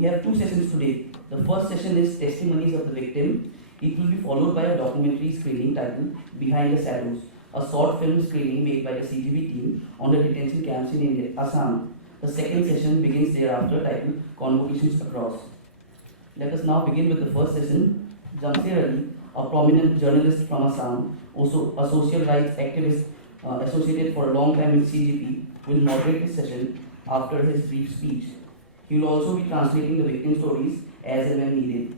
We have two sessions today. The first session is Testimonies of the Victim. It will be followed by a documentary screening titled Behind the Shadows, a short film screening made by the CGV team on the detention camps in India, Assam. The second session begins thereafter titled Convocations Across. Let us now begin with the first session. Zamser Ali, a prominent journalist from Assam, also a social rights activist associated for a long time with CGP, will moderate this session after his brief speech. He will also be translating the victim stories as and when needed.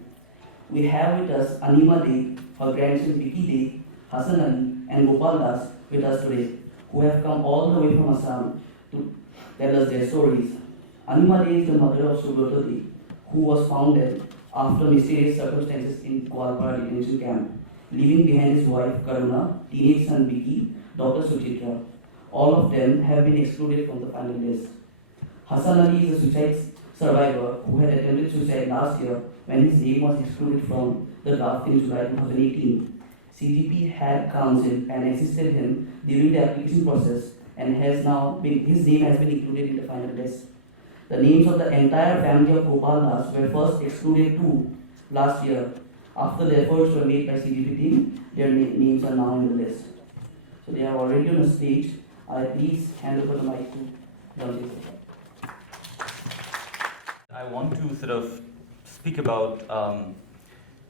We have with us Anima Dey, her grandson Vicky Dey, Hassan Ali, and Gopal Das with us today, who have come all the way from Assam to tell us their stories. Anima Dey is the mother of Subrata Dey, who was found dead after mysterious circumstances in Kualpara detention camp, leaving behind his wife Karuna, teenage son Vicky, daughter Suchitra. All of them have been excluded from the final list. Hassan Ali is a suicide survivor who had attempted suicide last year when his name was excluded from the draft in July 2018. CGP had counseled and assisted him during the application process and his name has been included in the final list. The names of the entire family of Gopal Das were first excluded too last year. After the efforts were made by CGP team, their names are now in the list. So they are already on the stage. I please hand over the mic to Zamser. I want to sort of speak about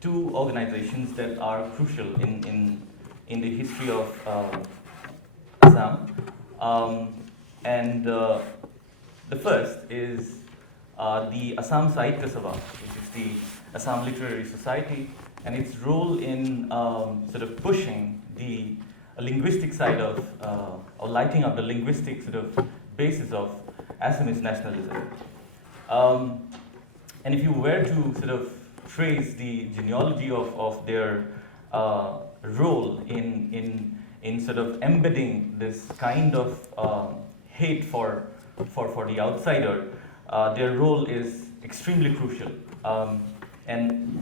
two organizations that are crucial in the history of Assam. The first is the Assam Sahitya Sabha, which is the Assam Literary Society, and its role in sort of pushing the linguistic side of, or lighting up the linguistic sort of basis of Assamese nationalism. And if you were to sort of trace the genealogy of their role in sort of embedding this kind of hate for the outsider, their role is extremely crucial. And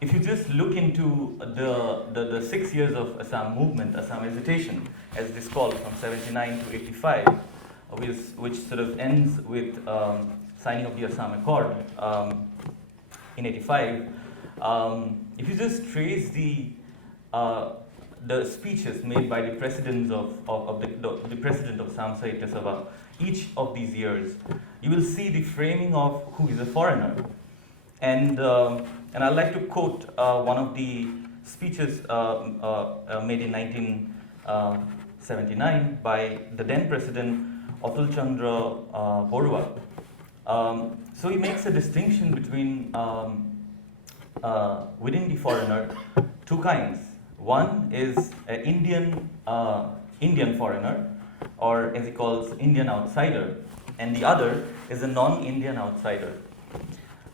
if you just look into the 6 years of Assam movement, Assam agitation, as it is called, from 79 to 85, which sort of ends with signing of the Assam Accord in 85. If you just trace the speeches made by the presidents of the president of Assam Sahitya Sabha each of these years, you will see the framing of who is a foreigner. And I'd like to quote one of the speeches made in 1979 by the then president Atul Chandra Borua. So he makes a distinction between within the foreigner two kinds. One is an Indian foreigner, or as he calls Indian outsider, and the other is a non-Indian outsider.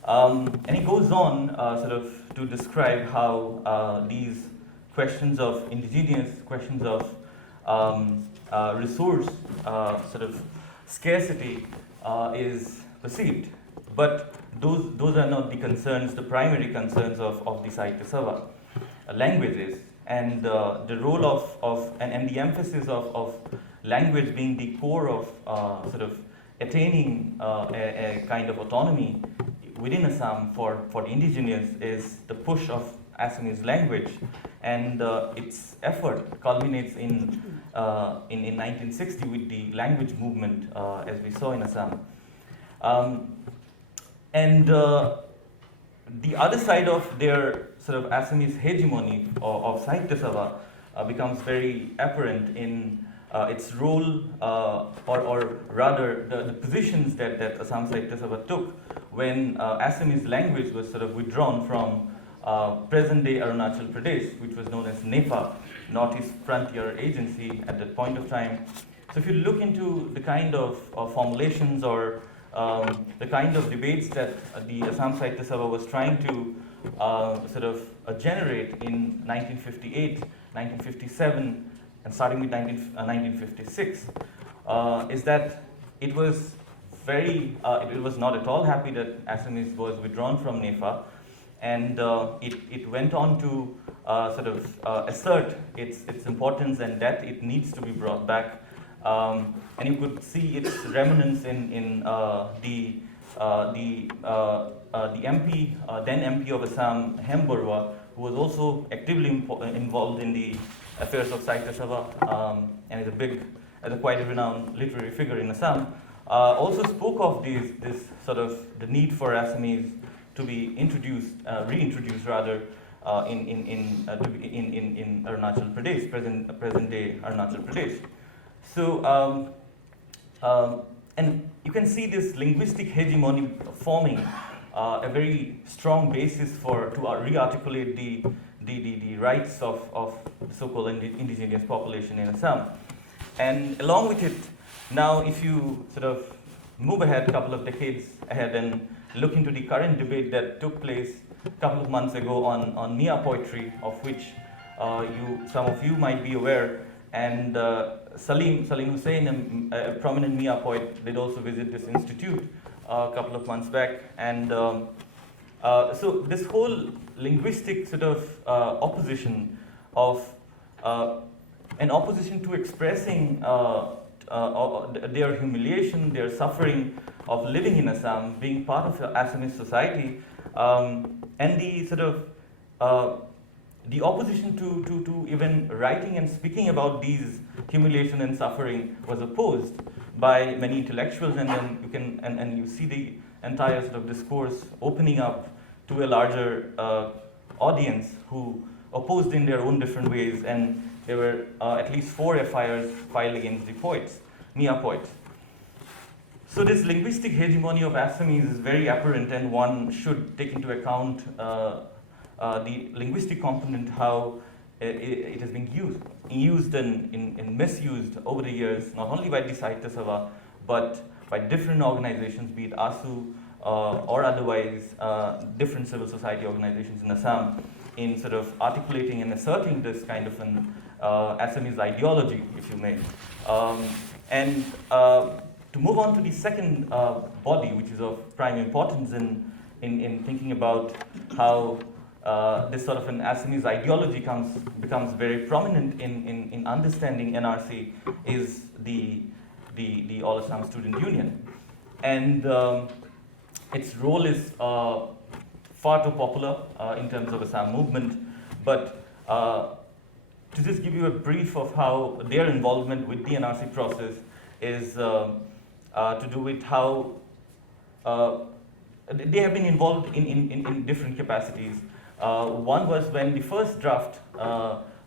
And he goes on sort of to describe how these questions of indigenous, questions of resource sort of scarcity is perceived. But those are not the concerns, the primary concerns of the Sahitya Sabha. Languages and the role of and the emphasis of language being the core of sort of attaining a kind of autonomy within Assam for the indigenous is the push of Assamese language, and its effort culminates in 1960 with the language movement, as we saw in Assam. The other side of their sort of Assamese hegemony of Sahitya Sabha becomes very apparent in its role, or rather the positions that Assam Sahitya Sabha took when Assamese language was sort of withdrawn from present-day Arunachal Pradesh, which was known as NEFA, Northeast Frontier Agency at that point of time. So if you look into the kind of formulations or the kind of debates that the Assam Sahitya Sabha was trying to sort of generate in 1958, 1957, and starting with 1956, is that it was it was not at all happy that Assamese was withdrawn from NEFA, and it went on to sort of assert its importance and that it needs to be brought back. And you could see its remnants in the the MP, then MP of Assam, Hem Barua, who was also actively involved in the affairs of Sahitya Sabha and is a quite a renowned literary figure in Assam, also spoke of this sort of the need for Assamese to be reintroduced rather, in Arunachal Pradesh, present day Arunachal Pradesh. So, and you can see this linguistic hegemony forming a very strong basis to re-articulate the rights of the so-called indigenous population in Assam. And along with it, now if you sort of move ahead a couple of decades ahead and look into the current debate that took place a couple of months ago on Mia poetry, of which some of you might be aware, and Salim Hussain, a prominent Mia poet, did also visit this institute a couple of months back. And so this whole linguistic sort of opposition of an opposition to expressing their humiliation, their suffering of living in Assam, being part of Assamese society, and the sort of the opposition to even writing and speaking about these humiliation and suffering was opposed by many intellectuals, and then you see the entire sort of discourse opening up to a larger audience who opposed in their own different ways, and there were at least 4 FIRs filed against the poets, Mia poets. So this linguistic hegemony of Assamese is very apparent, and one should take into account the linguistic component, how it has been used and misused over the years, not only by the Sahitya Sabha, but by different organizations, be it ASU or otherwise different civil society organizations in Assam, in sort of articulating and asserting this kind of an Assamese ideology, if you may. And to move on to the second body, which is of prime importance in thinking about how this sort of an Assamese ideology becomes very prominent in understanding NRC, is the All Assam Student Union. And its role is far too popular in terms of Assam movement, but to just give you a brief of how their involvement with the NRC process is to do with how they have been involved in different capacities. One was when the first draft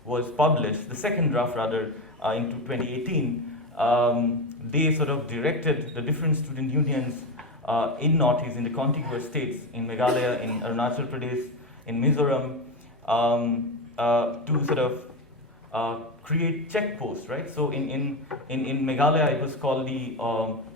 was published, the second draft rather, into 2018, they sort of directed the different student unions in Northeast, in the contiguous states, in Meghalaya, in Arunachal Pradesh, in Mizoram, to sort of create checkposts, right? So in Meghalaya, it was called the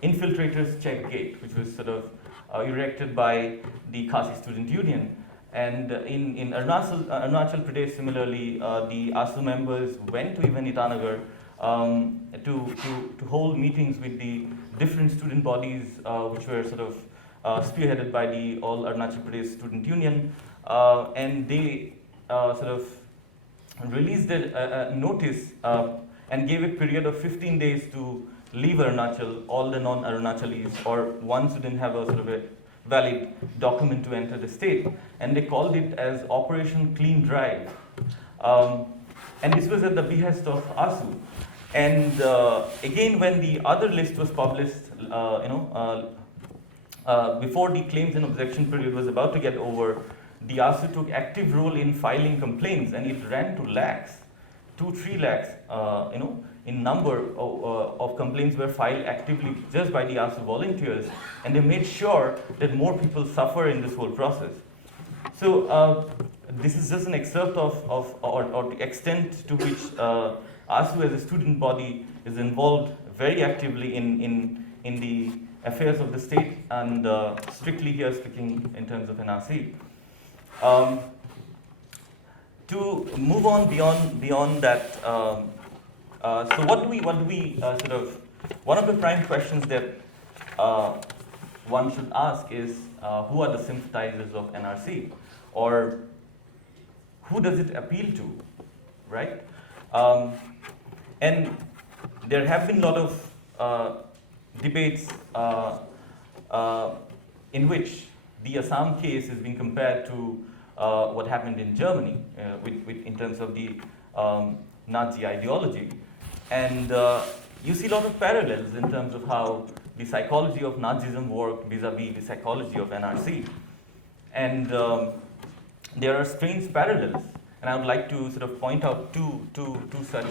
Infiltrators Check Gate, which was sort of erected by the Khasi Student Union. And in Arunachal Pradesh, similarly, the ASU members went to even Itanagar to hold meetings with the different student bodies, which were sort of spearheaded by the All Arunachal Pradesh Student Union, and they sort of released a notice and gave a period of 15 days to leave Arunachal, all the non-Arunachalis, or ones who didn't have a sort of a valid document to enter the state, and they called it as Operation Clean Drive. And this was at the behest of ASU. And again, when the other list was published, before the claims and objection period was about to get over, the ASU took active role in filing complaints, and it ran to lakhs, 2-3 lakhs, in number of complaints were filed actively just by the ASU volunteers, and they made sure that more people suffer in this whole process. So this is just an excerpt or the extent to which ASU as a student body is involved very actively in the affairs of the state, and strictly here speaking in terms of NRC. To move on beyond that, so what do we sort of, one of the prime questions that one should ask is, who are the sympathizers of NRC, or who does it appeal to, right? And there have been a lot of debates in which the Assam case is being compared to what happened in Germany in terms of the Nazi ideology. And you see a lot of parallels in terms of how the psychology of Nazism worked vis-a-vis the psychology of NRC. And there are strange parallels. And I would like to sort of point out two such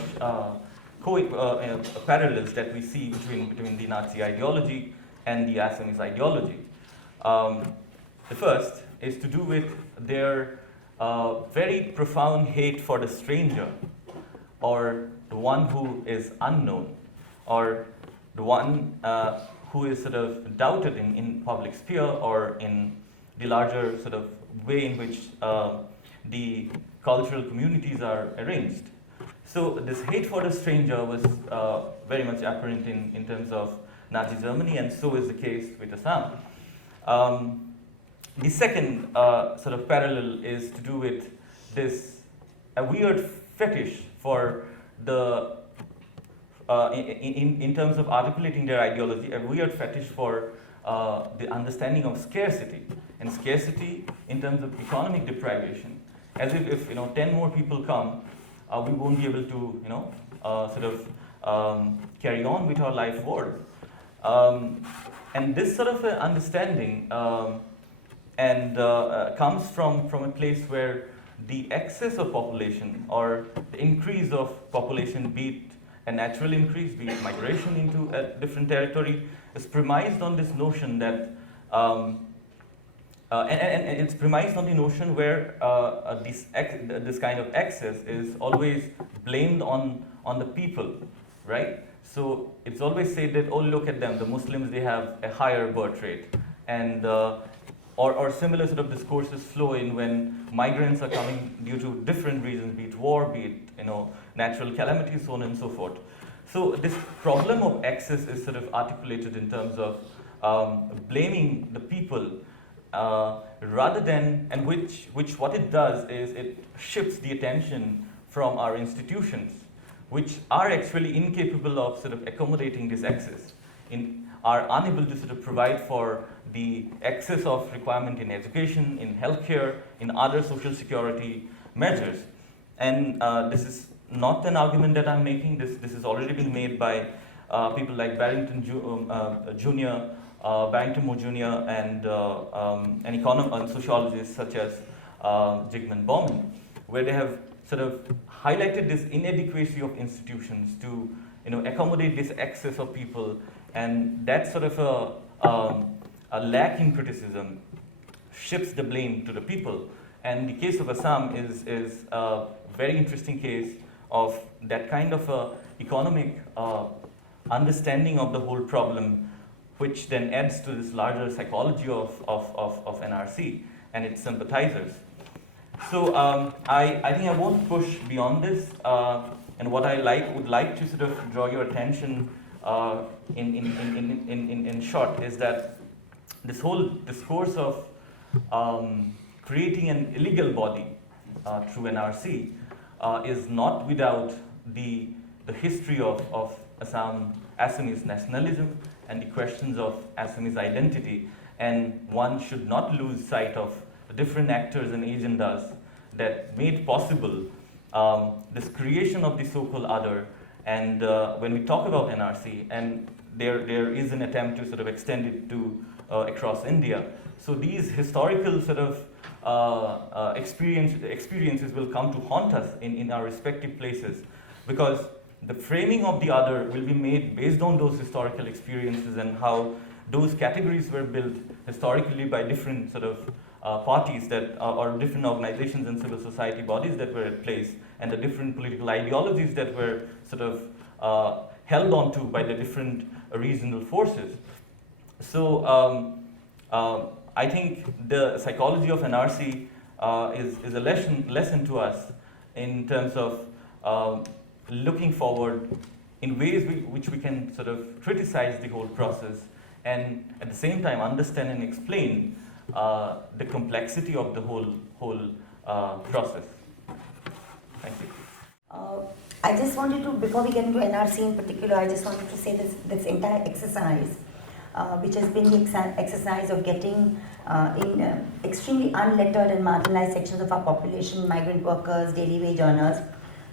parallels that we see between the Nazi ideology and the Assamese ideology. The first is to do with their very profound hate for the stranger, or the one who is unknown, or the one who is sort of doubted in public sphere or in the larger sort of way in which the cultural communities are arranged. So this hate for the stranger was very much apparent in terms of Nazi Germany, and so is the case with Assam. The second sort of parallel is to do with a weird fetish for the, in terms of articulating their ideology, a weird fetish for the understanding of scarcity, and scarcity in terms of economic deprivation. As if 10 more people come, we won't be able to sort of carry on with our life world. And this sort of understanding comes from a place where the excess of population or the increase of population, be it a natural increase, be it migration into a different territory, is premised on this notion that and it's premised on the notion where this kind of excess is always blamed on the people, right? So it's always said that, oh, look at them, the Muslims, they have a higher birth rate, and or similar sort of discourses flow in when migrants are coming due to different reasons, be it war, be it natural calamities, so on and so forth. So this problem of excess is sort of articulated in terms of blaming the people rather than, and which what it does is it shifts the attention from our institutions, which are actually incapable of sort of accommodating this excess, are unable to sort of provide for the excess of requirement in education, in healthcare, in other social security measures. And this is not an argument that I'm making. This has already been made by people like Barrington Jr., Barrington Moore Jr., and sociologists such as Zygmunt Bauman, where they have sort of highlighted this inadequacy of institutions to accommodate this excess of people, and that sort of a lack in criticism shifts the blame to the people. And the case of Assam is a very interesting case of that kind of economic understanding of the whole problem, which then adds to this larger psychology of NRC and its sympathizers. So I think I won't push beyond this, and what I would like to sort of draw your attention in short is that this whole discourse of creating an illegal body through NRC is not without the history of Assamese nationalism and the questions of Assamese identity, and one should not lose sight of the different actors and agendas that made possible this creation of the so-called other. And when we talk about NRC, and there is an attempt to sort of extend it to across India, so these historical sort of experiences will come to haunt us in our respective places, because the framing of the other will be made based on those historical experiences and how those categories were built historically by different sort of parties that or different organizations and civil society bodies that were at place, and the different political ideologies that were sort of held on to by the different regional forces. So I think the psychology of NRC is a lesson to us in terms of looking forward in ways which we can sort of criticize the whole process, and at the same time understand and explain the complexity of the whole process. Thank you. I just wanted to, before we get into NRC in particular, I just wanted to say this entire exercise which has been the exercise of getting in extremely unlettered and marginalized sections of our population, migrant workers, daily wage earners,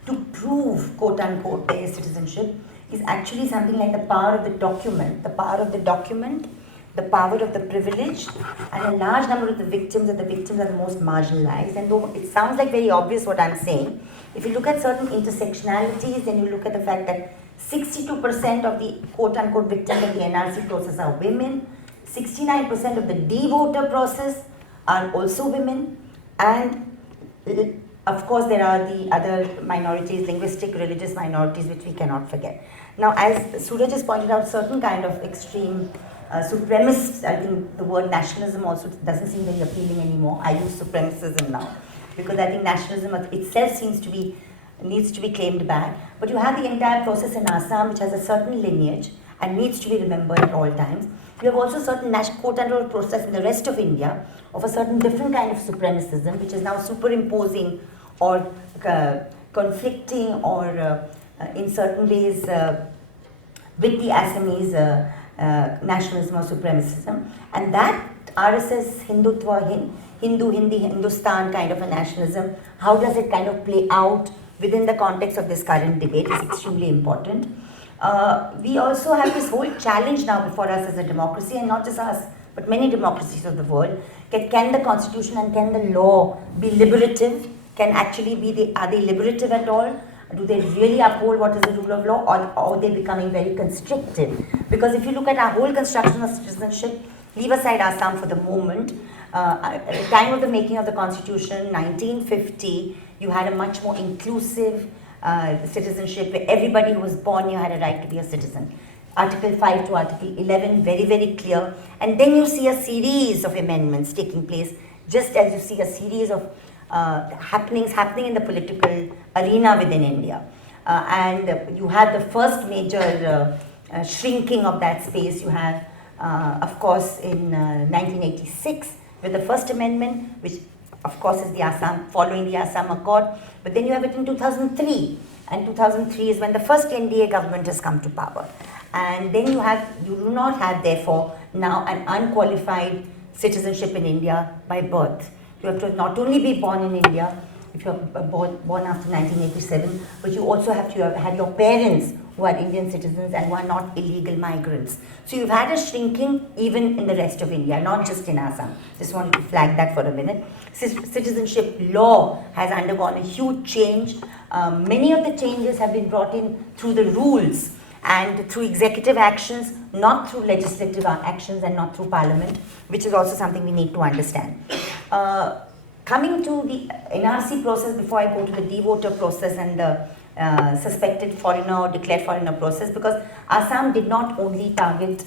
to prove, quote unquote, their citizenship, is actually something like the power of the document, the power of the document, the power of the privilege, and a large number of the victims, and the victims are the most marginalized. And though it sounds like very obvious what I'm saying, if you look at certain intersectionalities, then you look at the fact that 62% of the quote-unquote victims of the NRC process are women, 69% of the de-voter process are also women, and of course there are the other minorities, linguistic, religious minorities, which we cannot forget. Now, as Suraj has pointed out, certain kind of extreme supremacists, I think the word nationalism also doesn't seem very appealing anymore. I use supremacism now, because I think nationalism itself needs to be claimed back. But you have the entire process in Assam, which has a certain lineage and needs to be remembered at all times. You have also certain quote-unquote process in the rest of India of a certain different kind of supremacism, which is now superimposing or conflicting or in certain ways with the Assamese nationalism or supremacism. And that RSS Hindutva, Hindu, Hindi, Hindustan kind of a nationalism, how does it kind of play out within the context of this current debate is extremely important. We also have this whole challenge now before us as a democracy, and not just us, but many democracies of the world. Can the constitution and can the law be liberative? Can actually are they liberative at all? Do they really uphold what is the rule of law, or are they becoming very constrictive? Because if you look at our whole construction of citizenship, leave aside Assam for the moment, at the time of the making of the constitution, 1950, you had a much more inclusive citizenship where everybody who was born here had a right to be a citizen. Article 5 to Article 11, very, very clear. And then you see a series of amendments taking place, just as you see a series of happenings happening in the political arena within India. And you had the first major shrinking of that space. You have, of course, in 1986, with the First Amendment, which of course is the Assam, following the Assam Accord. But then you have it in 2003. And 2003 is when the first NDA government has come to power. And then you do not have, therefore, now an unqualified citizenship in India by birth. You have to not only be born in India, if you are born after 1987, but you also have to have your parents who are Indian citizens and who are not illegal migrants. So you've had a shrinking even in the rest of India, not just in Assam. Just wanted to flag that for a minute. Citizenship law has undergone a huge change. Many of the changes have been brought in through the rules and through executive actions, not through legislative actions and not through parliament, which is also something we need to understand. Coming to the NRC process, before I go to the de-voter process and the suspected foreigner or declared foreigner process, because Assam did not only target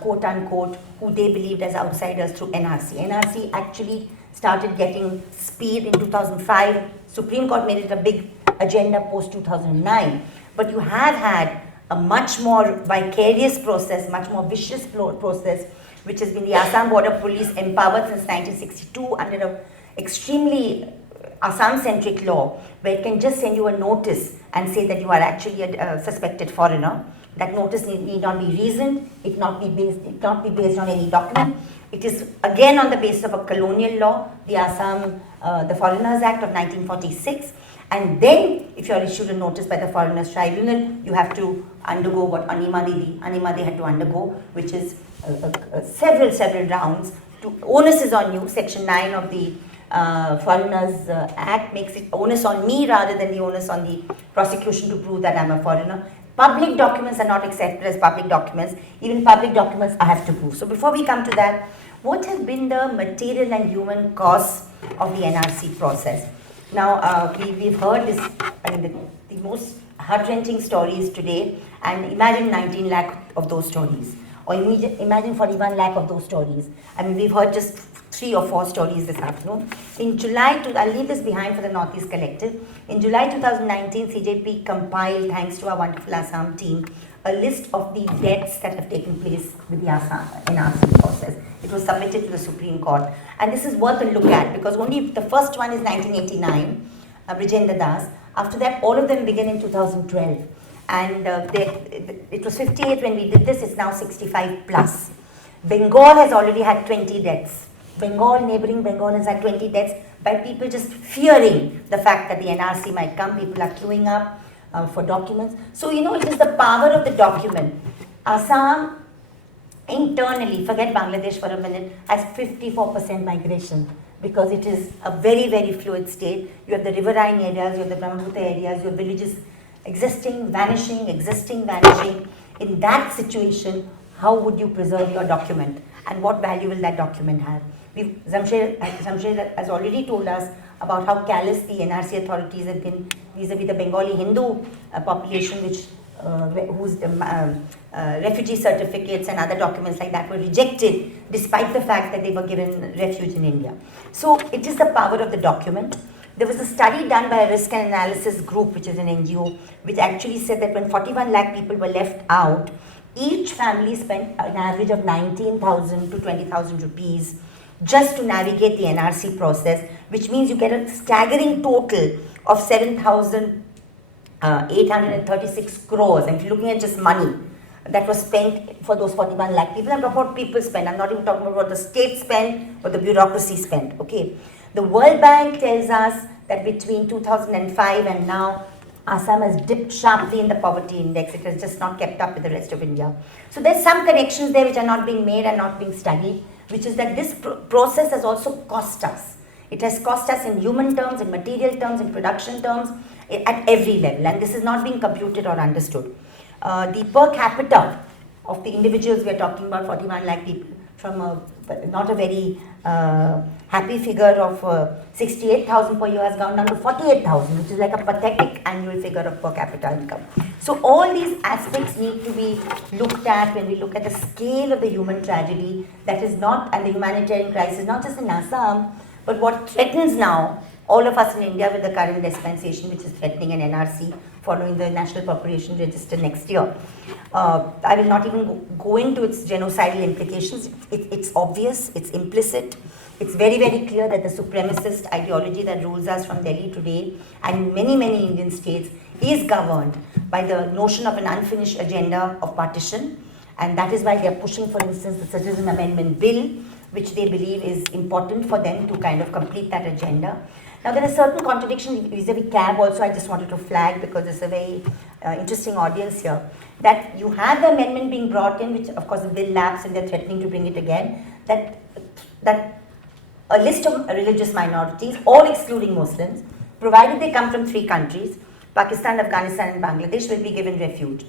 quote unquote who they believed as outsiders through NRC. NRC actually started getting speed in 2005. Supreme Court made it a big agenda post 2009. But you have had a much more vicarious process, much more vicious process, which has been the Assam Border Police, empowered since 1962 under an extremely Assam-centric law, where it can just send you a notice and say that you are actually a suspected foreigner. That notice need not be reasoned, it not be based on any document. It is again on the basis of a colonial law, the Assam, the Foreigners Act of 1946. And then, if you are issued a notice by the Foreigners Tribunal, you have to undergo what Animade had to undergo, which is several rounds. Onus is on you. Section 9 of the Foreigners Act makes it onus on me rather than the onus on the prosecution to prove that I'm a foreigner. Public documents are not accepted as public documents. Even public documents I have to prove. So before we come to that, what has been the material and human costs of the NRC process? Now, we've heard this, the most heart-wrenching stories today, and imagine 19 lakh of those stories, or imagine 41 lakh of those stories. I mean, we've heard just 3 or 4 stories this afternoon. In July, I'll leave this behind for the Northeast Collective. In July 2019, CJP compiled, thanks to our wonderful Assam team, a list of the deaths that have taken place with the Assam NRC process. It was submitted to the Supreme Court. And this is worth a look at, because only the first one is 1989, Brijendra Das. After that, all of them began in 2012. And it was 58 when we did this, it's now 65 plus. Bengal has already had 20 deaths. Neighboring Bengal has had 20 deaths by people just fearing the fact that the NRC might come. People are queuing up for documents. So, it is the power of the document. Assam, internally, forget Bangladesh for a minute, has 54% migration because it is a very, very fluid state. You have the riverine areas, you have the Brahmaputra areas, you have villages existing, vanishing. In that situation, how would you preserve your document? And what value will that document have? Zamser has already told us about how callous the NRC authorities have been vis-a-vis the Bengali Hindu population, whose refugee certificates and other documents like that were rejected despite the fact that they were given refuge in India. So it is the power of the document. There was a study done by a risk and analysis group, which is an NGO, which actually said that when 41 lakh people were left out, each family spent an average of 19,000 to 20,000 rupees just to navigate the NRC process, which means you get a staggering total of 7,836 crores. And if you're looking at just money that was spent for those 41 lakh people, I'm talking about people spent. I'm not even talking about what the state spent or the bureaucracy spent. Okay. The World Bank tells us that between 2005 and now, Assam has dipped sharply in the poverty index. It has just not kept up with the rest of India. So there's some connections there which are not being made and not being studied, which is that this process has also cost us. It has cost us in human terms, in material terms, in production terms, at every level. And this is not being computed or understood. The per capita of the individuals we are talking about, 41 lakh people, from not a very happy figure of 68,000 per year has gone down to 48,000, which is like a pathetic annual figure of per capita income. So all these aspects need to be looked at when we look at the scale of the human tragedy that is not, and the humanitarian crisis, not just in Assam, but what threatens now all of us in India with the current dispensation, which is threatening an NRC following the National Population Register next year. I will not even go into its genocidal implications. It's obvious, it's implicit. It's very, very clear that the supremacist ideology that rules us from Delhi today and many, many Indian states is governed by the notion of an unfinished agenda of partition. And that is why they are pushing, for instance, the Citizen Amendment Bill, which they believe is important for them to kind of complete that agenda. Now, there are certain contradictions vis-a-vis CAB also. I just wanted to flag because it's a very interesting audience here. That you have the amendment being brought in, which of course the bill lapsed and they're threatening to bring it again. That a list of religious minorities, all excluding Muslims, provided they come from 3 countries, Pakistan, Afghanistan and Bangladesh, will be given refuge.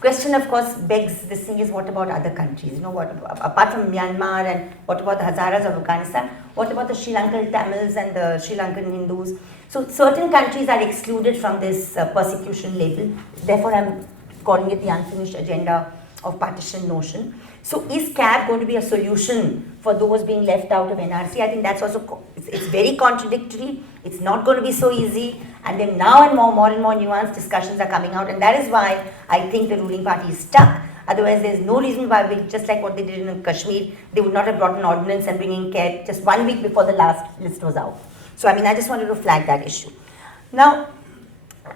Question, of course, begs this thing is, what about other countries? What apart from Myanmar, and what about the Hazaras of Afghanistan? What about the Sri Lankan Tamils and the Sri Lankan Hindus? So certain countries are excluded from this persecution label. Therefore, I'm calling it the unfinished agenda of partition notion. So is CAB going to be a solution for those being left out of NRC? I think that's also, it's very contradictory. It's not going to be so easy. And then now and more nuanced discussions are coming out. And that is why I think the ruling party is stuck. Otherwise, there's no reason why, just like what they did in Kashmir, they would not have brought an ordinance and bringing CAB just 1 week before the last list was out. So, I mean, I just wanted to flag that issue. Now,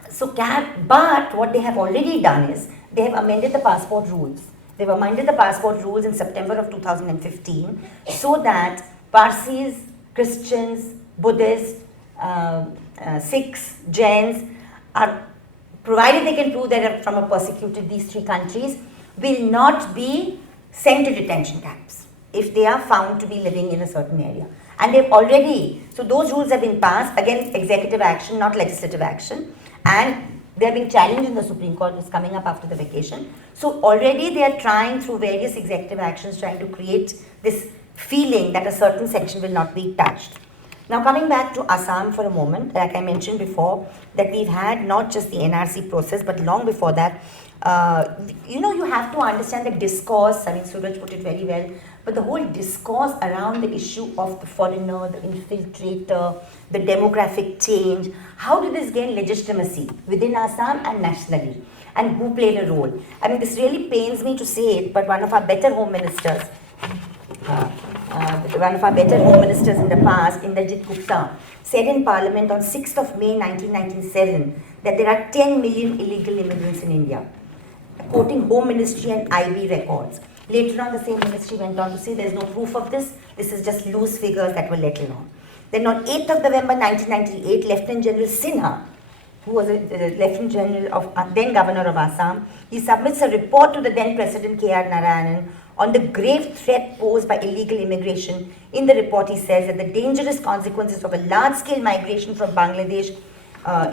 so CAB, but what they have already done is, they have amended the passport rules. They've amended the passport rules in September of 2015 so that Parsis, Christians, Buddhists, Sikhs, Jains are, provided they can prove they are from a persecuted these 3 countries, will not be sent to detention camps if they are found to be living in a certain area. And they've already, so those rules have been passed, again executive action, not legislative action, and they are being challenged in the Supreme Court. It's coming up after the vacation. So already they are trying through various executive actions, trying to create this feeling that a certain section will not be touched. Now coming back to Assam for a moment, like I mentioned before, that we've had not just the NRC process, but long before that, you have to understand the discourse. I mean, Suraj put it very well, but the whole discourse around the issue of the foreigner, the infiltrator, the demographic change, how did this gain legitimacy within Assam and nationally? And who played a role? I mean, this really pains me to say it, but one of our better home ministers, in the past, Inderjit Gupta, said in Parliament on 6th of May 1997 that there are 10 million illegal immigrants in India, quoting Home Ministry and IB records. Later on, the same ministry went on to say there is no proof of this. This is just loose figures that were let alone. Then on 8th of November 1998, Lieutenant General Sinha, who was a Lieutenant General of then Governor of Assam, he submits a report to the then President K.R. Narayanan on the grave threat posed by illegal immigration. In the report, he says that the dangerous consequences of a large-scale migration from Bangladesh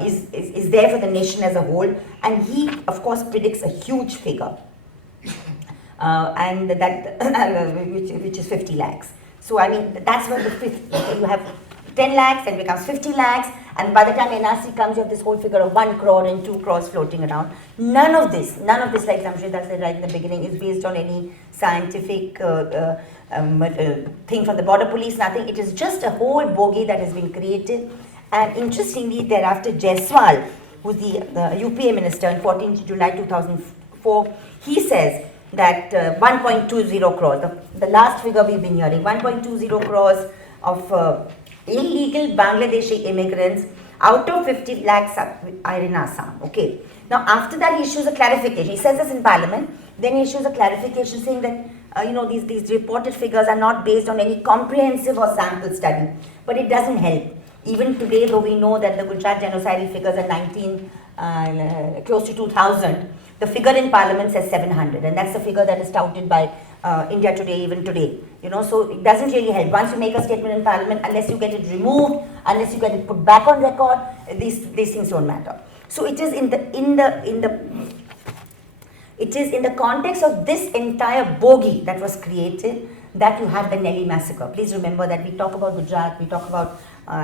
is there for the nation as a whole, and he, of course, predicts a huge figure, and that which is 50 lakhs. So I mean, that's where you have 10 lakhs and becomes 50 lakhs, and by the time NRC comes, you have this whole figure of 1 crore and 2 crores floating around. None of this, like Zamser said right in the beginning, is based on any scientific thing from the border police, nothing. It is just a whole bogey that has been created. And interestingly, thereafter, Jaiswal, who's the UPA minister in 14th July 2004, he says that 1.20 crores, the last figure we've been hearing, 1.20 crores of illegal Bangladeshi immigrants out of 50 lakhs are in Assam. Okay. Now, after that, he issues a clarification. He says this in Parliament. Then he issues a clarification saying that these reported figures are not based on any comprehensive or sample study. But it doesn't help. Even today, though we know that the Gujarat genocidal figures are close to 2,000, the figure in Parliament says 700, and that's the figure that is touted by India Today even today. So it doesn't really help. Once you make a statement in Parliament, unless you get it removed, unless you get it put back on record, these things don't matter. So it is in the context of this entire bogey that was created that you have the Nelly massacre. Please remember that we talk about Gujarat, we talk about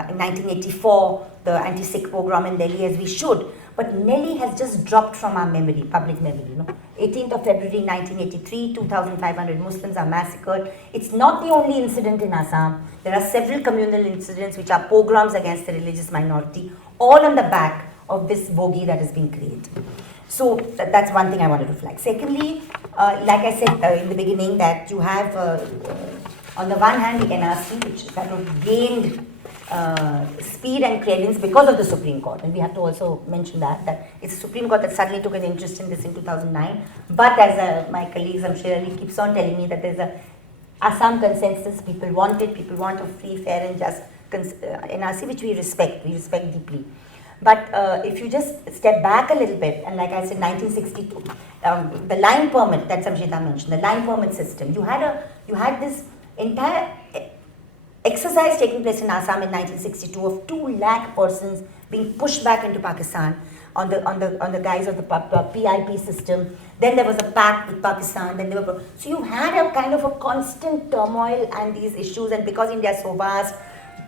in 1984, the anti-Sikh pogrom in Delhi, as we should. But Nelly has just dropped from our memory, public memory. 18th of February 1983, 2,500 Muslims are massacred. It's not the only incident in Assam. There are several communal incidents which are pogroms against the religious minority, all on the back of this bogey that has been created. So that's one thing I wanted to flag. Secondly, like I said in the beginning, that you have on the one hand the NRC, which kind of gained speed and credence because of the Supreme Court, and we have to also mention that it's the Supreme Court that suddenly took an interest in this in 2009. But as my colleague Zamser Ali keeps on telling me, that there's a Assam consensus. People want it. People want a free, fair, and just NRC, which we respect. We respect deeply. But if you just step back a little bit, and like I said, 1962, the line permit that Samshita mentioned, the line permit system, you had this entire exercise taking place in Assam in 1962 of 2 lakh persons being pushed back into Pakistan on the guise of the PIP system. Then there was a pact with Pakistan. Then so you had a kind of a constant turmoil and these issues. And because India is so vast,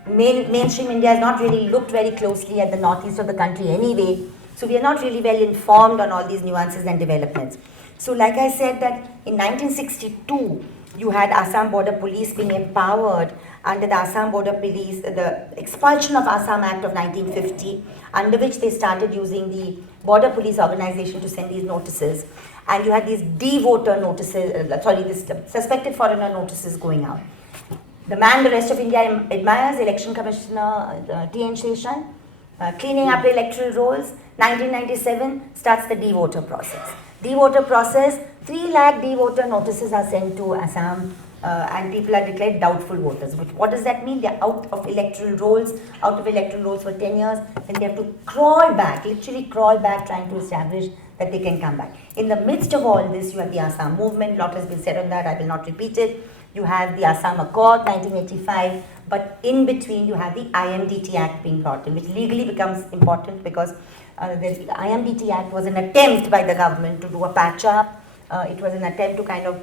mainstream India has not really looked very closely at the northeast of the country anyway. So we are not really well informed on all these nuances and developments. So like I said, that in 1962, you had Assam Border Police being empowered under the Assam Border Police, the Expulsion of Assam Act of 1950, under which they started using the Border Police organization to send these notices. And you had these D-voter notices, this suspected foreigner notices going out. The man the rest of India admires, Election Commissioner T.N. Sheshan, cleaning up the electoral rolls. 1997 starts the D-voter process. D-voter process, 3 lakh D-voter notices are sent to Assam, and people are declared doubtful voters. What does that mean? They are out of electoral rolls for 10 years, then they have to crawl back, literally crawl back, trying to establish that they can come back. In the midst of all this, you have the Assam movement. A lot has been said on that, I will not repeat it. You have the Assam Accord, 1985, but in between you have the IMDT Act being brought in, which legally becomes important because the IMDT Act was an attempt by the government to do a patch-up. It was an attempt to kind of,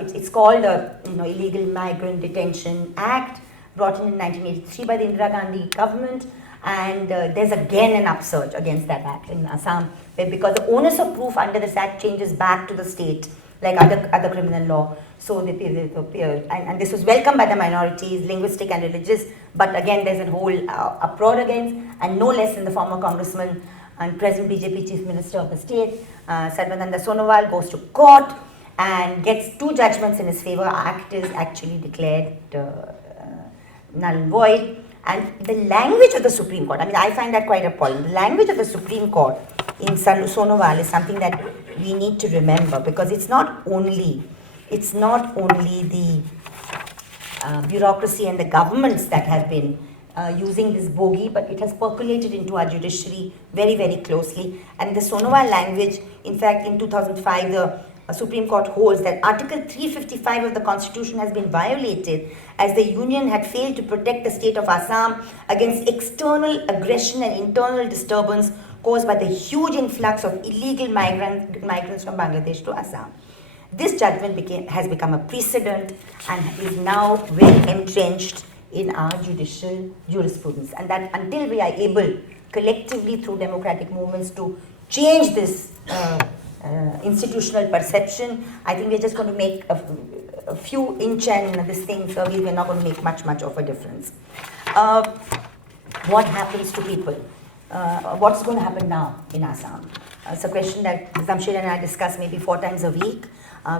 it's called the Illegal Migrant Detention Act, brought in 1983 by the Indira Gandhi government, and there's again an upsurge against that act in Assam, because the onus of proof under this act changes back to the state, like other criminal law. So and this was welcomed by the minorities, linguistic and religious, but again there's a whole uproar against, and no less than the former congressman and present BJP chief minister of the state, Sarbananda Sonowal, goes to court and gets 2 judgments in his favor. Act is actually declared null and void. And the language of the Supreme Court, I find that quite appalling. The language of the Supreme Court in Sonowal is something that we need to remember, because it's not only it's not only the bureaucracy and the governments that have been using this bogey, but it has percolated into our judiciary very, very closely. And the Sonowal language, in fact, in 2005, the Supreme Court holds that Article 355 of the Constitution has been violated as the Union had failed to protect the state of Assam against external aggression and internal disturbance caused by the huge influx of illegal migrants from Bangladesh to Assam. This judgment has become a precedent and is now well entrenched in our judicial jurisprudence. And that until we are able collectively through democratic movements to change this institutional perception, I think we're just going to make a few inch and this thing, so we're not going to make much of a difference. What happens to people? What's going to happen now in Assam? It's a question that Zamser and I discuss maybe 4 times a week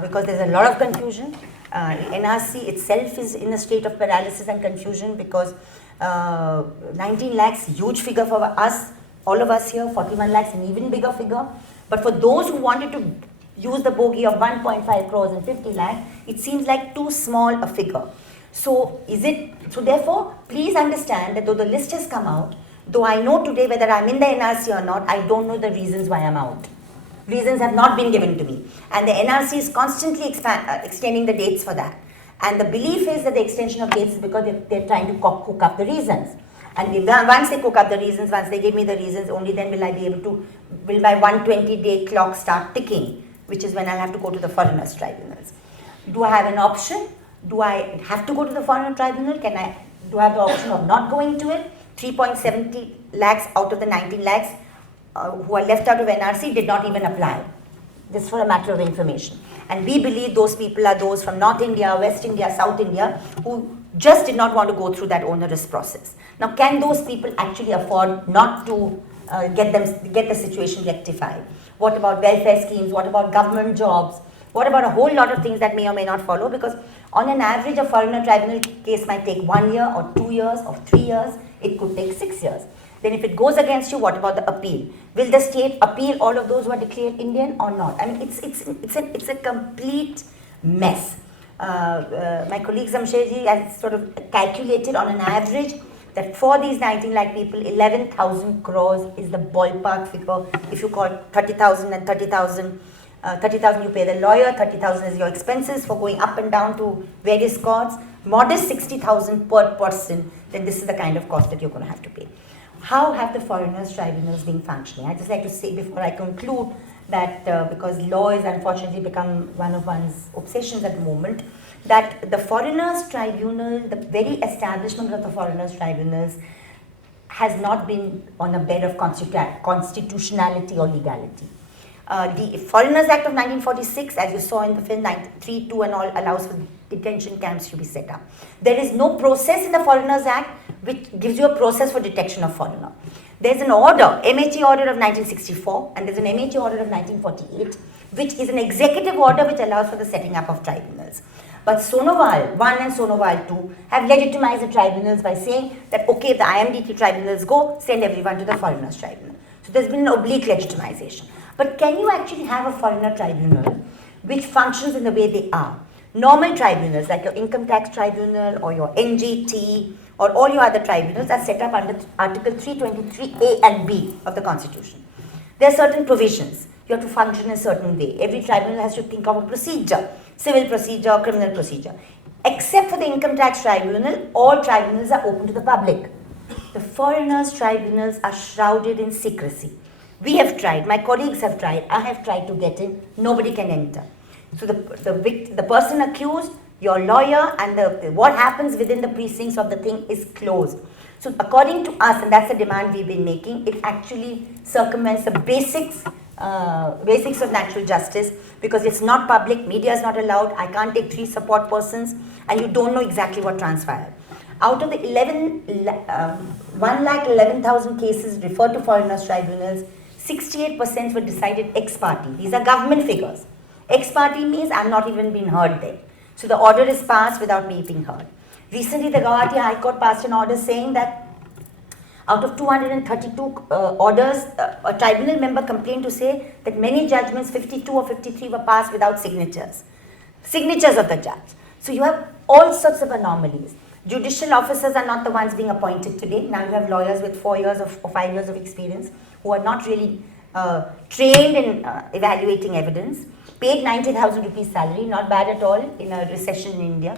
because there's a lot of confusion. NRC itself is in a state of paralysis and confusion because 19 lakhs, huge figure for us, all of us here, 41 lakhs, an even bigger figure. But for those who wanted to use the bogey of 1.5 crores and 50 lakhs, it seems like too small a figure. So therefore, please understand that though the list has come out, though I know today whether I'm in the NRC or not, I don't know the reasons why I'm out. Reasons have not been given to me. And the NRC is constantly extending the dates for that. And the belief is that the extension of dates is because they're trying to cook up the reasons. And once they cook up the reasons, once they give me the reasons, only then will I be able to, will my 120-day clock start ticking, which is when I'll have to go to the foreigners' tribunals. Do I have an option? Do I have to go to the foreigner tribunal? Do I have the option of not going to it? 3.70 lakhs out of the 19 lakhs who are left out of NRC did not even apply. This for a matter of information. And we believe those people are those from North India, West India, South India, who just did not want to go through that onerous process. Now, can those people actually afford not to get the situation rectified? What about welfare schemes? What about government jobs? What about a whole lot of things that may or may not follow? Because on an average, a foreigner tribunal case might take 1 year or 2 years or 3 years. It could take 6 years. Then if it goes against you, what about the appeal? Will the state appeal all of those who are declared Indian or not? I mean, it's a complete mess. My colleague Zamser has sort of calculated on an average that for these 19 lakh people, 11,000 crores is the ballpark figure. If you call 30,000 and 30,000, 30,000 you pay the lawyer, 30,000 is your expenses for going up and down to various courts, modest 60,000 per person, then this is the kind of cost that you're going to have to pay. How have the foreigners' tribunals been functioning? I'd just like to say before I conclude that because law has unfortunately become one of one's obsessions at the moment, that the foreigners' tribunal, the very establishment of the foreigners' tribunals has not been on a bed of constitutionality or legality. The Foreigners Act of 1946, as you saw in the film, 3.2 and all, allows for detention camps to be set up. There is no process in the Foreigners Act which gives you a process for detection of foreigner. There's an order, MHA order of 1964, and there's an MHA order of 1948, which is an executive order which allows for the setting up of tribunals. But Sonowal 1 and Sonowal 2 have legitimized the tribunals by saying that, okay, if the IMDT tribunals go, send everyone to the Foreigners Tribunal. So there's been an oblique legitimization. But can you actually have a foreigner tribunal which functions in the way they are? Normal tribunals like your income tax tribunal or your NGT or all your other tribunals are set up under Article 323A and B of the Constitution. There are certain provisions. You have to function in a certain way. Every tribunal has to think of a procedure, civil procedure, criminal procedure. Except for the income tax tribunal, all tribunals are open to the public. The foreigners' tribunals are shrouded in secrecy. We have tried, my colleagues have tried, I have tried to get in, nobody can enter. So the person accused, your lawyer, and what happens within the precincts of the thing is closed. So according to us, and that's the demand we've been making, it actually circumvents the basics of natural justice because it's not public, media is not allowed, I can't take 3 support persons, and you don't know exactly what transpired. Out of the 1,11,000 cases referred to foreigners' tribunals, 68% were decided ex parte. These are government figures. Ex parte means I'm not even being heard there. So the order is passed without me being heard. Recently, the Guwahati High Court passed an order saying that out of 232 orders, a tribunal member complained to say that many judgments, 52 or 53, were passed without signatures. signatures of the judge. So you have all sorts of anomalies. Judicial officers are not the ones being appointed today. Now you have lawyers with 4 years or 5 years of experience who are not really trained in evaluating evidence, paid 90,000 rupees salary, not bad at all in a recession in India.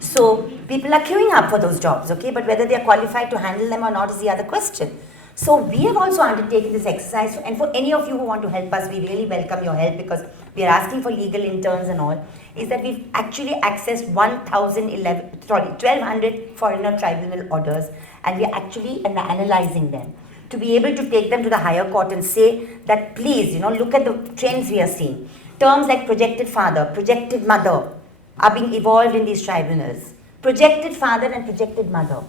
So people are queuing up for those jobs, okay? But whether they are qualified to handle them or not is the other question. So we have also undertaken this exercise, and for any of you who want to help us, we really welcome your help, because we are asking for legal interns and all, is that we've actually accessed 1,200 foreigner tribunal orders, and we are actually analyzing them to be able to take them to the higher court and say that please, look at the trends we are seeing. Terms like projected father, projected mother are being evolved in these tribunals. Projected father and projected mother.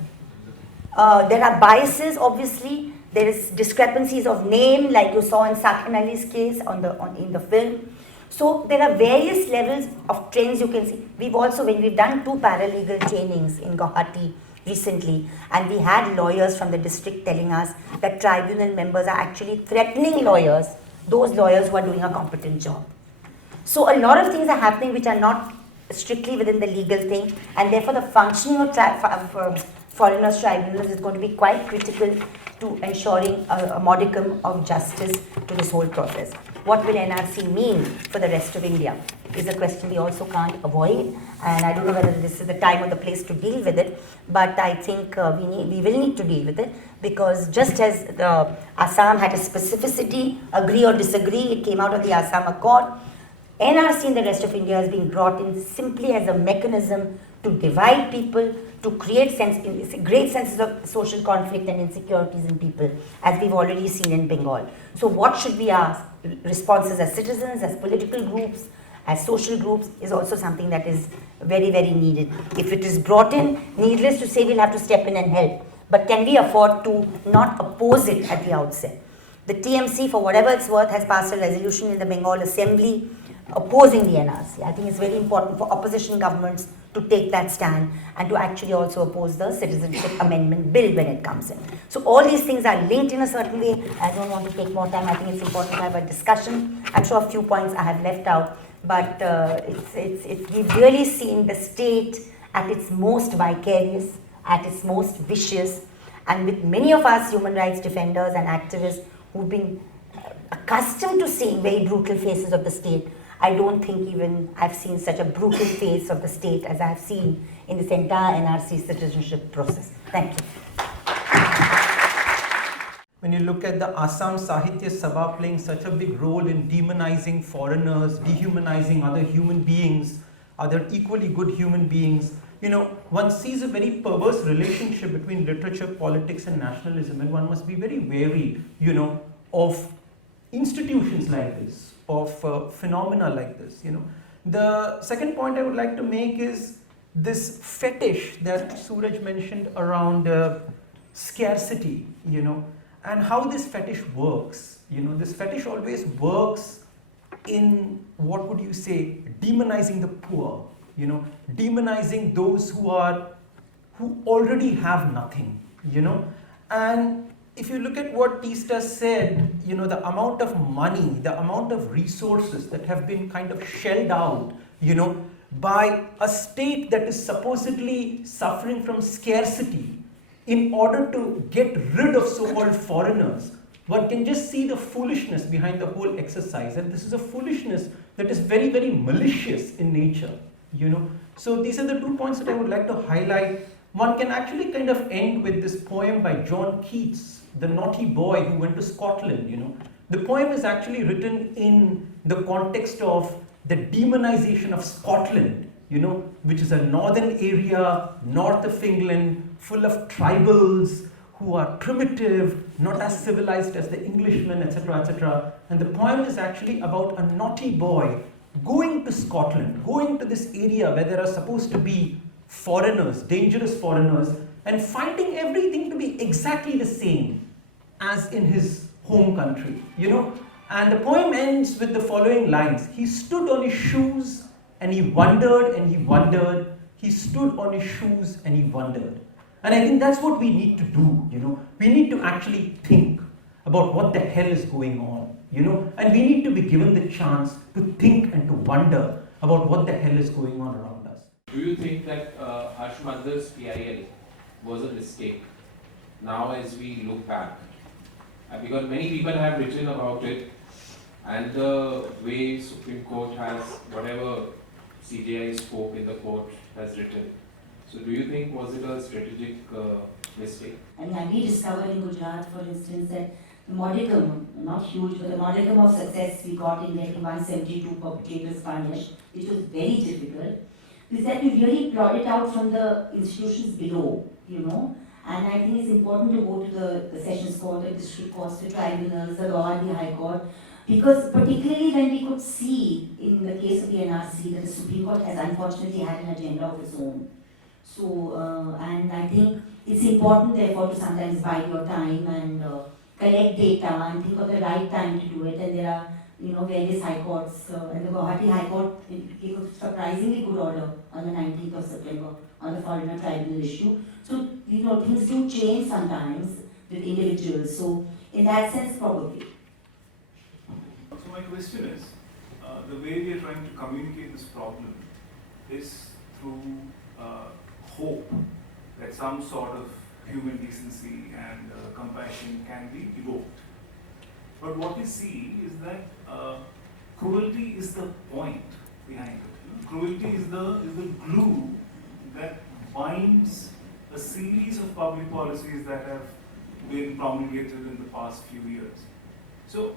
There are biases, obviously. There is discrepancies of name, like you saw in Suraj Ali's case in the film. So there are various levels of trends you can see. We've also, when we've done 2 paralegal trainings in Guwahati recently, and we had lawyers from the district telling us that tribunal members are actually threatening lawyers, those lawyers who are doing a competent job. So a lot of things are happening which are not strictly within the legal thing, and therefore the functioning of foreigners tribunals is going to be quite critical to ensuring a modicum of justice to this whole process. What will NRC mean for the rest of India is a question we also can't avoid, and I don't know whether this is the time or the place to deal with it, but I think we will need to deal with it, because just as the Assam had a specificity, agree or disagree, it came out of the Assam Accord, NRC in the rest of India has been brought in simply as a mechanism to divide people, to create great senses of social conflict and insecurities in people, as we've already seen in Bengal. So what should be our responses as citizens, as political groups, as social groups, is also something that is very, very needed. If it is brought in, needless to say, we'll have to step in and help. But can we afford to not oppose it at the outset? The TMC, for whatever it's worth, has passed a resolution in the Bengal Assembly opposing the NRC. I think it's very important for opposition governments to take that stand and to actually also oppose the Citizenship Amendment Bill when it comes in. So all these things are linked in a certain way. I don't want to take more time. I think it's important to have a discussion. I'm sure a few points I have left out, but we've really seen the state at its most vicarious, at its most vicious, and with many of us human rights defenders and activists who've been accustomed to seeing very brutal faces of the state, I don't think even I've seen such a brutal face of the state as I've seen in this entire NRC citizenship process. Thank you. When you look at the Assam Sahitya Sabha playing such a big role in demonizing foreigners, dehumanizing other human beings, other equally good human beings, one sees a very perverse relationship between literature, politics and nationalism, and one must be very wary, of institutions like this, of phenomena like this. The second point I would like to make is this fetish that Suraj mentioned around scarcity, and how this fetish works. This fetish always works in, what would you say, demonizing the poor, demonizing those who already have nothing, and if you look at what Teesta said, the amount of money, the amount of resources that have been kind of shelled out, by a state that is supposedly suffering from scarcity in order to get rid of so-called foreigners, one can just see the foolishness behind the whole exercise. And this is a foolishness that is very, very malicious in nature, So these are the 2 points that I would like to highlight. One can actually kind of end with this poem by John Keats, The Naughty Boy Who Went to Scotland. The poem is actually written in the context of the demonization of Scotland, which is a northern area, north of England, full of tribals who are primitive, not as civilized as the Englishmen, etc., etc. And the poem is actually about a naughty boy going to Scotland, going to this area where there are supposed to be foreigners, dangerous foreigners, and finding everything to be exactly the same as in his home country, And the poem ends with the following lines. He stood on his shoes and he wondered and he wondered. He stood on his shoes and he wondered. And I think that's what we need to do, We need to actually think about what the hell is going on, And we need to be given the chance to think and to wonder about what the hell is going on around us. Do you think that Harshmandar's PIL was a mistake now as we look back? Because many people have written about it, and the way Supreme Court has, whatever CJI spoke in the court has written. So do you think was it a strategic mistake? I mean, we discovered in Gujarat, for instance, that the modicum, not huge, but the modicum of success we got in getting 172 perpetrators punished, which was very difficult, is that we really plot it out from the institutions below, you know. And I think it's important to go to the Sessions Court, the District Courts, the tribunals, the Guwahati High Court, because particularly when we could see in the case of the NRC that the Supreme Court has unfortunately had an agenda of its own. So, and I think it's important therefore to sometimes bide your time and collect data and think of the right time to do it. And there are, you know, various high courts, and the Guwahati High Court gave a surprisingly good order on the 19th of September on the foreigner tribunal issue. So, you know, things do change sometimes with individuals. So, in that sense, probably. So my question is, the way we are trying to communicate this problem is through hope that some sort of human decency and compassion can be evoked. But what we see is that cruelty is the point behind it. You know, cruelty is the glue that binds a series of public policies that have been promulgated in the past few years. So,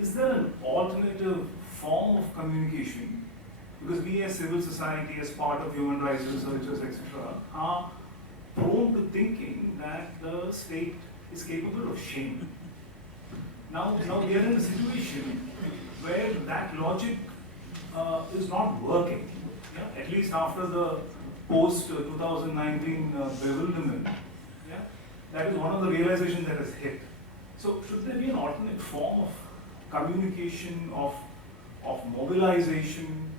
is there an alternative form of communication? Because we as civil society, as part of human rights researchers, etc., are prone to thinking that the state is capable of shame. Now we are in a situation where that logic is not working. Yeah? At least after the post-2019 bewilderment, yeah? That is one of the realizations that has hit. So should there be an alternate form of communication, of mobilization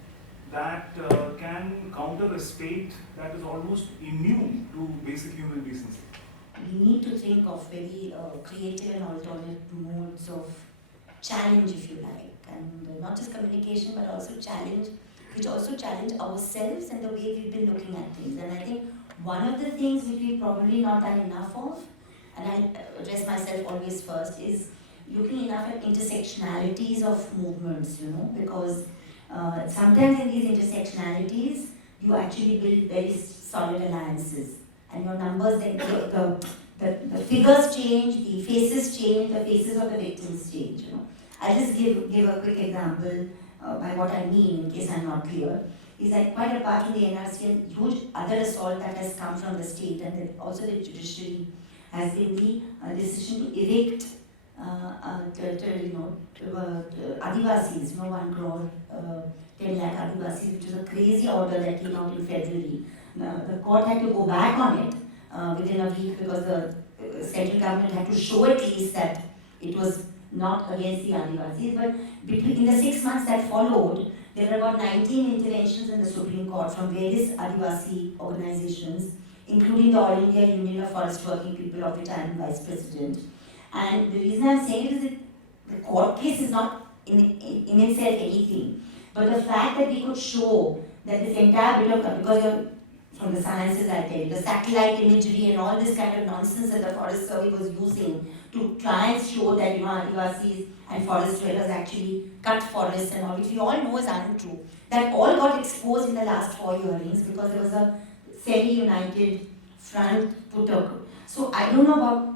that can counter a state that is almost immune to basic human decency? We need to think of very creative and alternate modes of challenge, if you like, and not just communication, but also challenge, which also challenge ourselves and the way we've been looking at things. And I think one of the things which we've probably not done enough of, and I address myself always first, is looking enough at intersectionalities of movements, you know, because sometimes in these intersectionalities, you actually build very solid alliances. And your numbers, the figures change, the faces change, the faces of the victims change, you know. I'll just give a quick example by what I mean, in case I'm not clear, is that quite apart from the NRC, a huge other assault that has come from the state and then also the judiciary has been the decision to evict Adivasis, 1 crore, 10 lakh Adivasis, which is a crazy order that came out in February. The court had to go back on it within a week because the central government had to show at least that it was not against the Adivasis. But in the 6 months that followed, there were about 19 interventions in the Supreme Court from various Adivasi organizations, including the All India Union of Forest Working People, of which I am Vice President. And the reason I'm saying it is that the court case is not in itself anything, but the fact that we could show that this entire bit of, because you're, from the sciences I tell you, the satellite imagery and all this kind of nonsense that the Forest Service was using to try and show that, Adivasis and forest dwellers actually cut forests and all, which we all know is untrue. That all got exposed in the last 4 hearings because there was a semi-united front put up. So I don't know about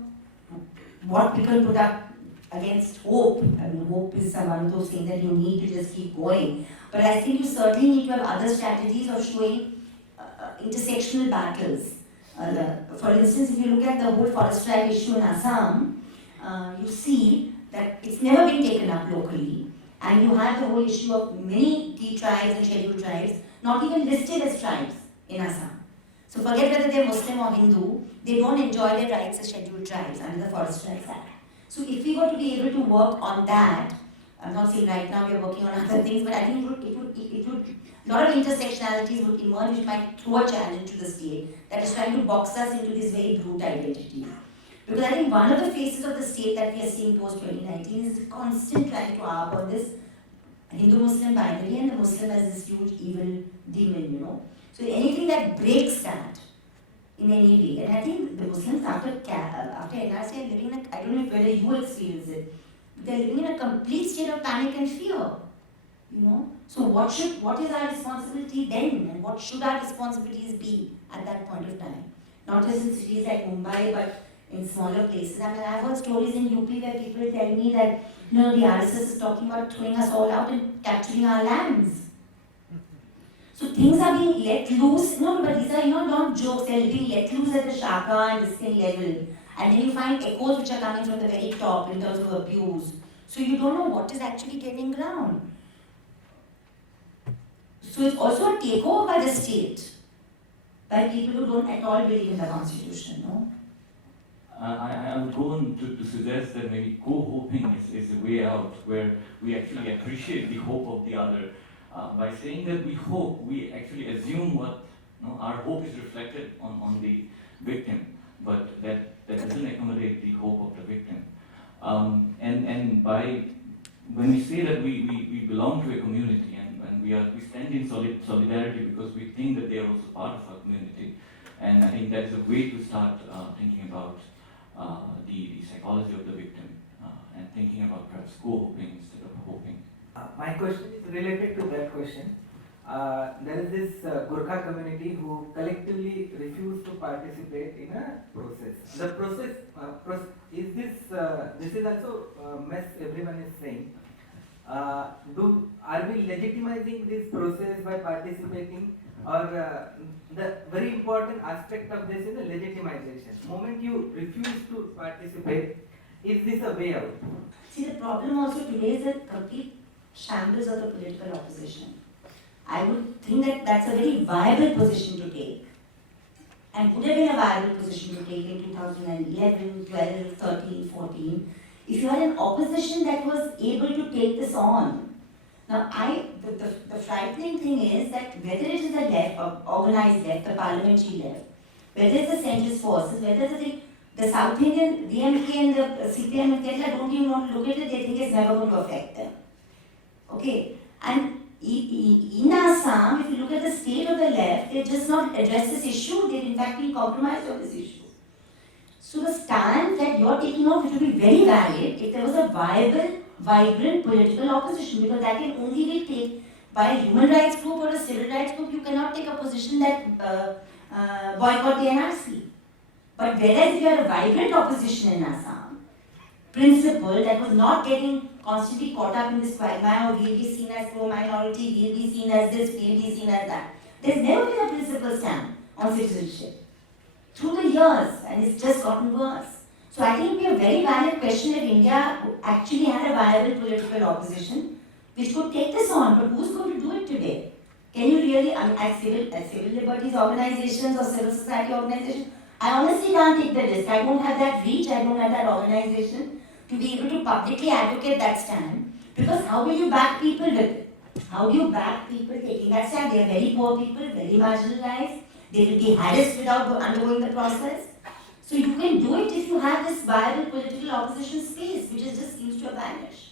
what people put up against hope. I mean, hope is one of those things that you need to just keep going. But I think you certainly need to have other strategies of showing intersectional battles. For instance, if you look at the whole forest tribe issue in Assam, you see that it's never been taken up locally. And you have the whole issue of many T tribes and scheduled tribes not even listed as tribes in Assam. So forget whether they're Muslim or Hindu, they don't enjoy their rights as scheduled tribes under the Forest Rights Act. So if we were to be able to work on that, I'm not saying right now we're working on other things, but I think it would a lot of intersectionalities would emerge which might throw a challenge to the state that is trying to box us into this very brute identity. Because I think one of the faces of the state that we are seeing post-2019 is the constant trying to harp on this Hindu-Muslim binary and the Muslim as this huge evil demon, you know. So anything that breaks that in any way, and I think the Muslims after NRC are living in a, I don't know whether you experience it, they're living in a complete state of panic and fear, you know. So what is our responsibility then, and what should our responsibilities be at that point of time? Not just in cities like Mumbai, but in smaller places. I mean, I've heard stories in UP where people tell me that, you know, the RSS is talking about throwing us all out and capturing our lands. So things are being let loose. No, but these are, you know, not jokes. They're being let loose at the shaka and this thing level. And then you find echoes which are coming from the very top in terms of abuse. So you don't know what is actually gaining ground. So it's also a takeover by the state, by people who don't at all believe in the constitution, no? I would go on to suggest that maybe co-hoping is a way out where we actually appreciate the hope of the other. By saying that we hope, we actually assume what our hope is reflected on the victim, but that doesn't accommodate the hope of the victim. And by when we say that we belong to a community and we stand in solidarity because we think that they are also part of our community, and I think that is a way to start thinking about the psychology of the victim and thinking about perhaps co-hoping instead of hoping. My question is related to that question. There is this Gurkha community who collectively refuse to participate in a process. The process is this. This is also a mess everyone is saying. Are we legitimizing this process by participating, or the very important aspect of this is the legitimization. Moment you refuse to participate, is this a way out? See, the problem also today is the complete shambles of the political opposition. I would think that that's a very viable position to take, and would have been a viable position to take in 2011, 12, 13, 14, if you had an opposition that was able to take this on. Now, the frightening thing is that whether it is the left, organized left, the parliamentary left, whether it's the centrist forces, whether it's the South Indian, DMK and the CPM and Kerala don't even want to look at it, they think it's never going to affect them. Okay, and in Assam, if you look at the state of the left, they just not address this issue, they've in fact been compromised on this issue. So the stand that you're taking off, it would be very valid if there was a viable, vibrant political opposition, because that can only be taken by a human rights group or a civil rights group. You cannot take a position that boycott the NRC. But whereas if you had a vibrant opposition in Assam, principle that was not getting constantly caught up in this quagmire, or we'll be seen as pro-minority, we'll be seen as this, we'll be seen as that. There's never been a principle stand on citizenship through the years, and it's just gotten worse. So I think it would be a very valid question if India actually had a viable political opposition which could take this on, but who's going to do it today? Can you really, I mean, as civil liberties organizations or civil society organizations, I honestly can't take the risk. I don't have that reach, I don't have that organization to be able to publicly advocate that stand. Because how will you back people with it? How do you back people taking that stand? They are very poor people, very marginalized. They will be harassed without undergoing the process. So you can do it if you have this viable political opposition space, which just seems to have vanished.